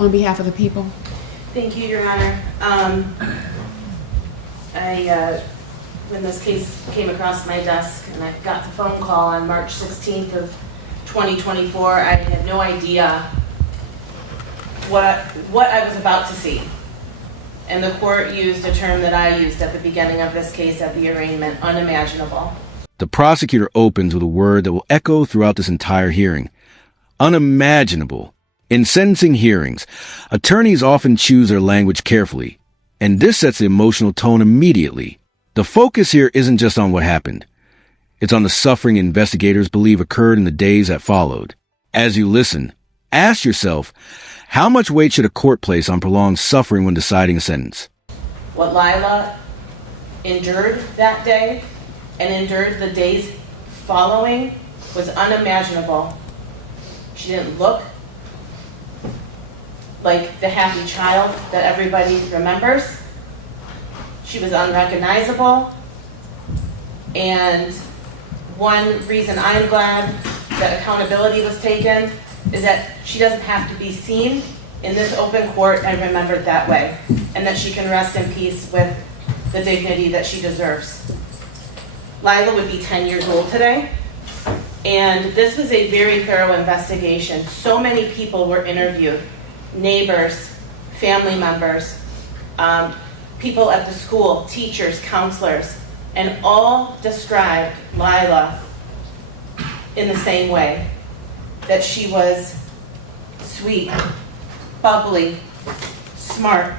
on behalf of the people. Thank you, Your Honor. When this case came across my desk and I got the phone call on March 16th of 2024, I had no idea what I was about to see. And the court used a term that I used at the beginning of this case at the arraignment, unimaginable. The prosecutor opens with a word that will echo throughout this entire hearing. Unimaginable. In sentencing hearings, attorneys often choose their language carefully, and this sets the emotional tone immediately. The focus here isn't just on what happened. It's on the suffering investigators believe occurred in the days that followed. As you listen, ask yourself, how much weight should a court place on prolonged suffering when deciding a sentence? What Lila endured that day and endured the days following was unimaginable. She didn't look like the happy child that everybody remembers. She was unrecognizable. And one reason I'm glad that accountability was taken is that she doesn't have to be seen in this open court and remembered that way, and that she can rest in peace with the dignity that she deserves. Lila would be 10 years old today, and this was a very thorough investigation. So many people were interviewed, neighbors, family members, people at the school, teachers, counselors, and all described Lila in the same way, that she was sweet, bubbly, smart,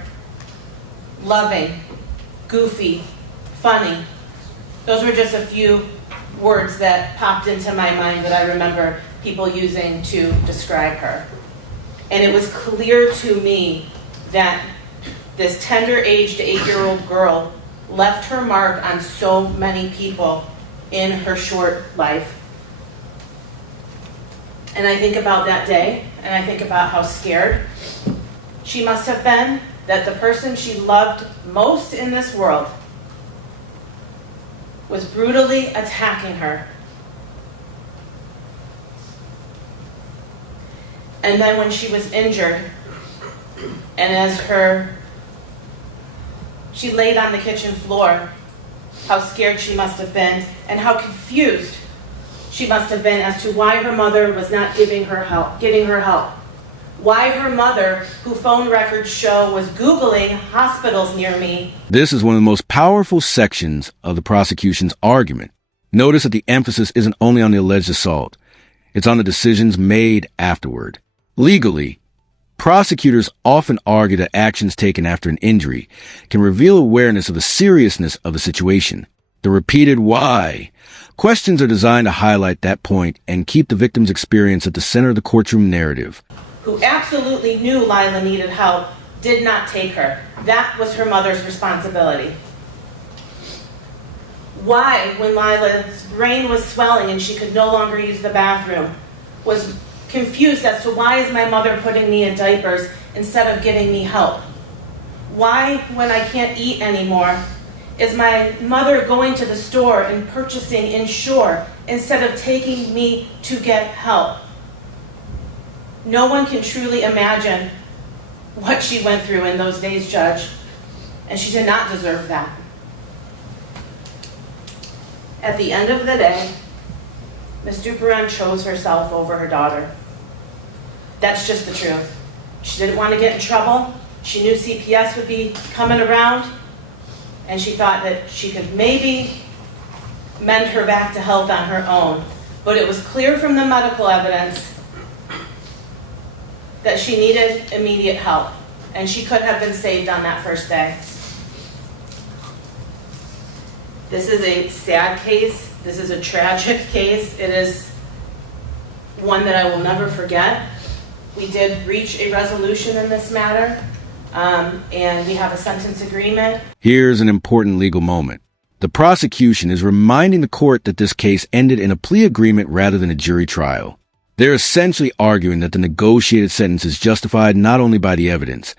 loving, goofy, funny. Those were just a few words that popped into my mind that I remember people using to describe her. And it was clear to me that this tender-aged 8-year-old girl left her mark on so many people in her short life. And I think about that day, and I think about how scared she must have been that the person she loved most in this world was brutally attacking her. And then when she was injured, and as she laid on the kitchen floor, how scared she must have been, and how confused she must have been as to why her mother was not giving her help. Why her mother, who phone records show was Googling hospitals near me. This is one of the most powerful sections of the prosecution's argument. Notice that the emphasis isn't only on the alleged assault. It's on the decisions made afterward. Legally, prosecutors often argue that actions taken after an injury can reveal awareness of the seriousness of the situation. The repeated why questions are designed to highlight that point and keep the victim's experience at the center of the courtroom narrative. Who absolutely knew Lila needed help, did not take her. That was her mother's responsibility. Why, when Lila's brain was swelling and she could no longer use the bathroom, was confused as to why is my mother putting me in diapers instead of giving me help? Why, when I can't eat anymore, is my mother going to the store and purchasing Ensure instead of taking me to get help? No one can truly imagine what she went through in those days, Judge, and she did not deserve that. At the end of the day, Ms. Duperon chose herself over her daughter. That's just the truth. She didn't want to get in trouble. She knew CPS would be coming around, and she thought that she could maybe mend her back to health on her own. But it was clear from the medical evidence that she needed immediate help, and she could have been saved on that first day. This is a sad case. This is a tragic case. It is one that I will never forget. We did reach a resolution in this matter, and we have a sentence agreement. Here's an important legal moment. The prosecution is reminding the court that this case ended in a plea agreement rather than a jury trial. They're essentially arguing that the negotiated sentence is justified not only by the evidence,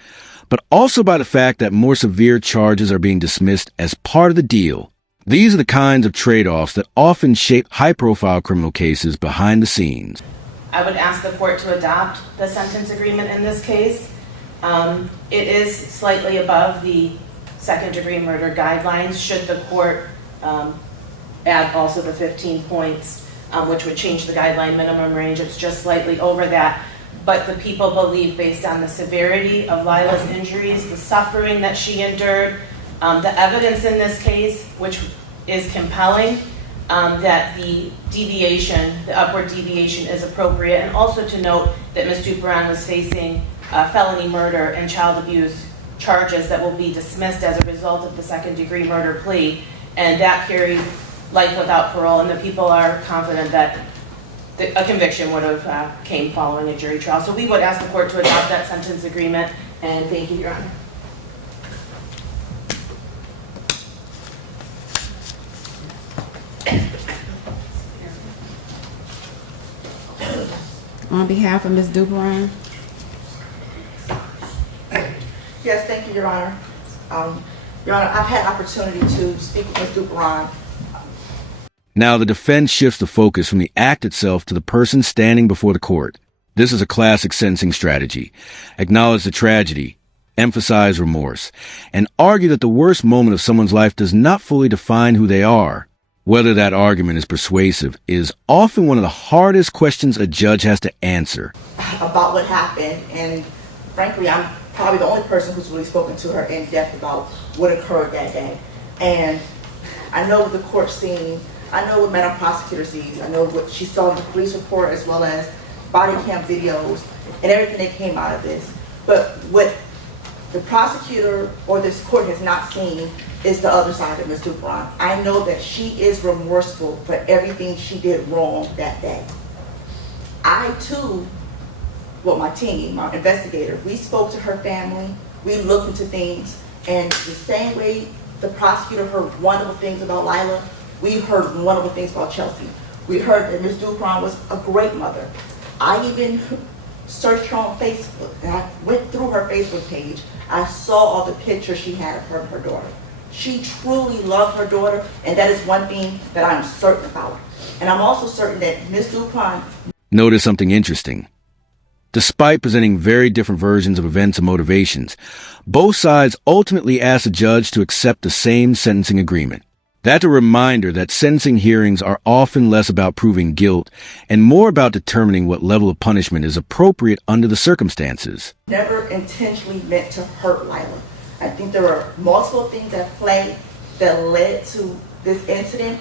but also by the fact that more severe charges are being dismissed as part of the deal. These are the kinds of trade-offs that often shape high-profile criminal cases behind the scenes. I would ask the court to adopt the sentence agreement in this case. It is slightly above the second-degree murder guidelines, should the court add also the 15 points, which would change the guideline minimum range. It's just slightly over that. But the people believe, based on the severity of Lila's injuries, the suffering that she endured, the evidence in this case, which is compelling, that the upward deviation is appropriate, and also to note that Ms. Duperon was facing felony murder and child abuse charges that will be dismissed as a result of the second-degree murder plea, and that carried life without parole, and the people are confident that a conviction would have came following a jury trial. So we would ask the court to adopt that sentence agreement, and thank you, Your Honor. On behalf of Ms. Duperon. Yes, thank you, Your Honor. Your Honor, I've had opportunity to speak with Ms. Duperon. Now the defense shifts the focus from the act itself to the person standing before the court. This is a classic sentencing strategy. Acknowledge the tragedy, emphasize remorse, and argue that the worst moment of someone's life does not fully define who they are. Whether that argument is persuasive is often one of the hardest questions a judge has to answer. About what happened, and frankly, I'm probably the only person who's really spoken to her in depth about what occurred that day. And I know what the court seen, I know what Madam Prosecutor sees, I know what she saw in the police report as well as body cam videos and everything that came out of this. But what the prosecutor or this court has not seen is the other side of Ms. Duperon. I know that she is remorseful for everything she did wrong that day. I too, well, my team, my investigator, we spoke to her family, we looked into things, and the same way the prosecutor heard wonderful things about Lila, we heard wonderful things about Chelsea. We heard that Ms. Duperon was a great mother. I even searched her on Facebook, and I went through her Facebook page. I saw all the pictures she had of her and her daughter. She truly loved her daughter, and that is one thing that I'm certain about. And I'm also certain that Ms. Duperon... Notice something interesting. Despite presenting very different versions of events and motivations, both sides ultimately asked the judge to accept the same sentencing agreement. That's a reminder that sentencing hearings are often less about proving guilt and more about determining what level of punishment is appropriate under the circumstances. Never intentionally meant to hurt Lila. I think there were multiple things at play that led to this incident,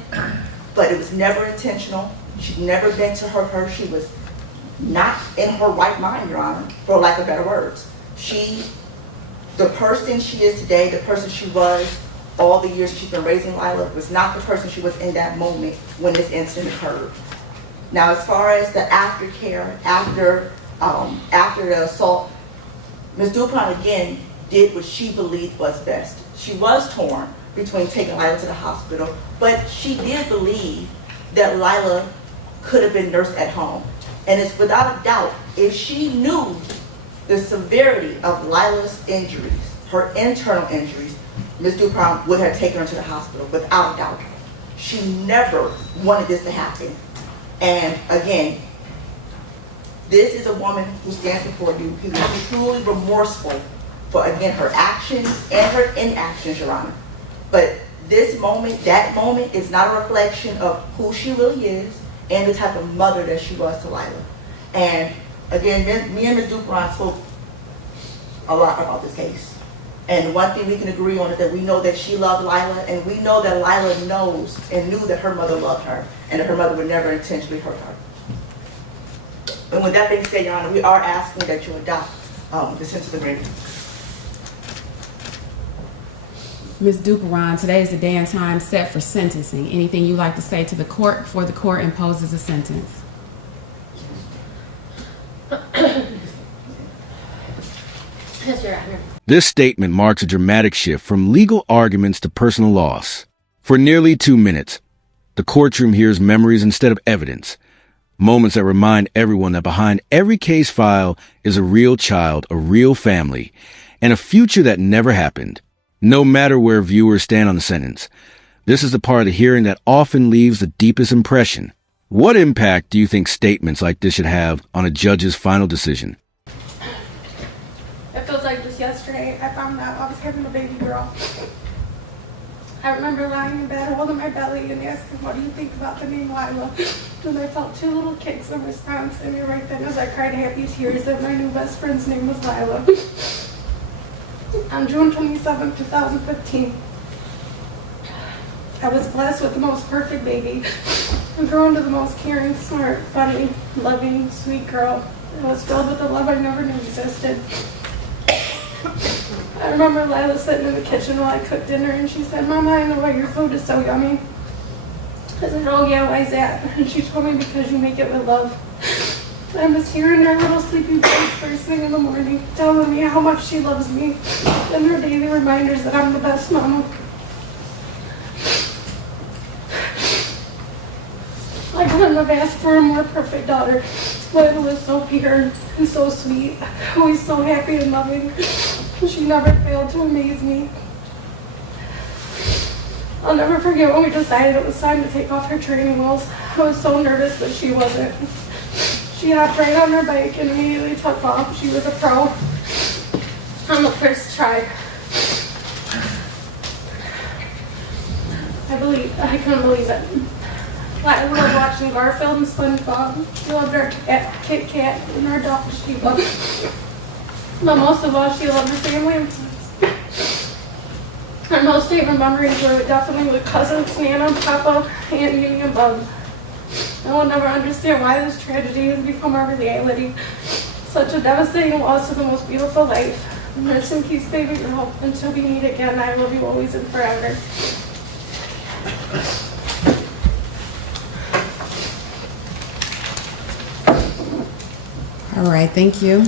but it was never intentional. She'd never meant to hurt her. She was not in her right mind, Your Honor, for lack of better words. The person she is today, the person she was all the years she's been raising Lila, was not the person she was in that moment when this incident occurred. Now, as far as the aftercare, after the assault, Ms. Duperon again did what she believed was best. She was torn between taking Lila to the hospital, but she did believe that Lila could have been nursed at home. And it's without a doubt, if she knew the severity of Lila's injuries, her internal injuries, Ms. Duperon would have taken her to the hospital, without a doubt. She never wanted this to happen. And again, this is a woman who stands before you who is truly remorseful for, again, her actions and her inactions, Your Honor. But this moment, that moment, is not a reflection of who she really is and the type of mother that she was to Lila. And again, me and Ms. Duperon spoke a lot about this case. And one thing we can agree on is that we know that she loved Lila, and we know that Lila knows and knew that her mother loved her, and that her mother would never intentionally hurt her. And with that being said, Your Honor, we are asking that you adopt the sentence agreement. Ms. Duperon, today is the day and time set for sentencing. Anything you'd like to say to the court before the court imposes a sentence? Yes, Your Honor. This statement marks a dramatic shift from legal arguments to personal loss. For nearly 2 minutes, the courtroom hears memories instead of evidence. Moments that remind everyone that behind every case file is a real child, a real family, and a future that never happened. No matter where viewers stand on the sentence, this is the part of the hearing that often leaves the deepest impression. What impact do you think statements like this should have on a judge's final decision? It feels like found out I was having a baby girl. I remember lying in bed holding my belly and asking, what do you think about the name Lila? And I felt two little kicks in response to me right then as I cried happy tears that my new best friend's name was Lila. On June 27, 2015, I was blessed with the most perfect baby. I grew into the most caring, smart, funny, loving, sweet girl. I was filled with a love I never knew existed. I remember Lila sitting in the kitchen while I cooked dinner and she said, Mama, I know why your food is so yummy. I said, oh yeah, why is that? And she told me, because you make it with love. I was hearing her little sleepy voice first thing in the morning, telling me how much she loves me, and her daily reminders that I'm the best mama. I couldn't have asked for a more perfect daughter. Lila was so pure and so sweet, always so happy and loving. She never failed to amaze me. I'll never forget when we decided it was time to take off her training wheels. I was so nervous, but she wasn't. She hopped right on her bike and immediately took off. She was a pro on the first try. I couldn't believe it. I loved watching Garfield and SpongeBob. She loved our cat, Kit Kat, and our dog, Sheba. But most of all, she loved her family and friends. Her most favorite memories were definitely with cousins, Nana, Papa, Aunt Uni, and Bub. I will never understand why this tragedy has become our reality. Such a devastating loss to the most beautiful life. Rest in peace, baby girl. Until we meet again, I love you always and forever. All right, thank you.